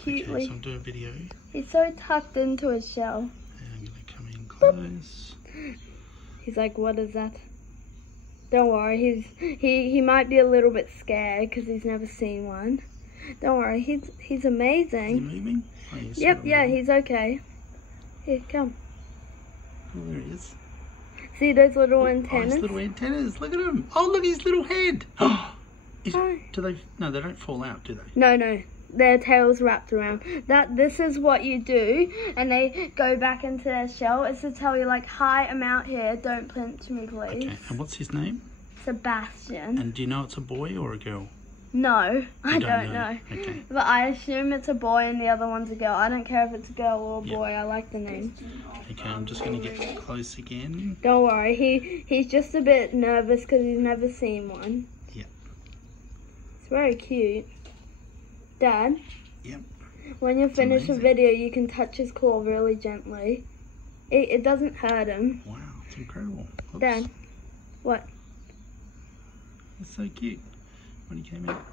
cutely. Okay, so I'm doing a video. He's so tucked into his shell. And I'm going to come in close. He's like, what is that? Don't worry, he might be a little bit scared because he's never seen one. Don't worry, he's amazing. Is he moving? Oh, yes, Yep, yeah, he's okay. Here, come. Oh, there he is. See those little Oh, antennas? his little antennas. Look at him. Oh, look, his little head. Oh, Hi. No, they don't fall out, do they? No. Their tail's wrapped around. This is what you do, and they go back into their shell. It's to tell you, like, hi, I'm out here. Don't pinch me, please. Okay, and what's his name? Sebastian. And do you know it's a boy or a girl? No, I You don't know. Okay. But I assume it's a boy and the other one's a girl. I don't care if it's a girl or a boy. I like the name. Okay, I'm just going to get close again. Don't worry. He's just a bit nervous because he's never seen one. Yeah. It's very cute. Dad? Yep. When you finish the amazing. video, you can touch his claw really gently. It doesn't hurt him. Wow, it's incredible. Oops. Dad, what? That's so cute when he came out.